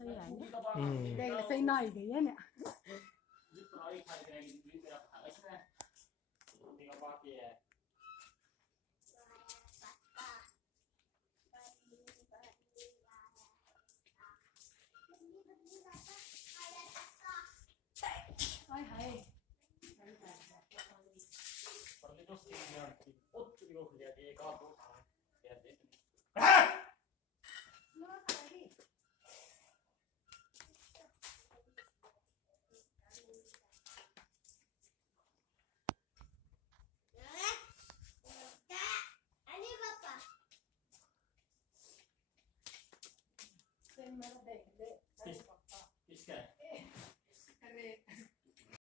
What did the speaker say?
ਸਹੀ ਹੈ ਨੇ ਹੂੰ ਦੇਖ ਲੈ ਸਹੀ ਨਹਾਈ ਗਈ ਹੈ ਨੇ ਹਾਏ ਹਾਏ ਮੈਂ ਦੇਖ ਲੈ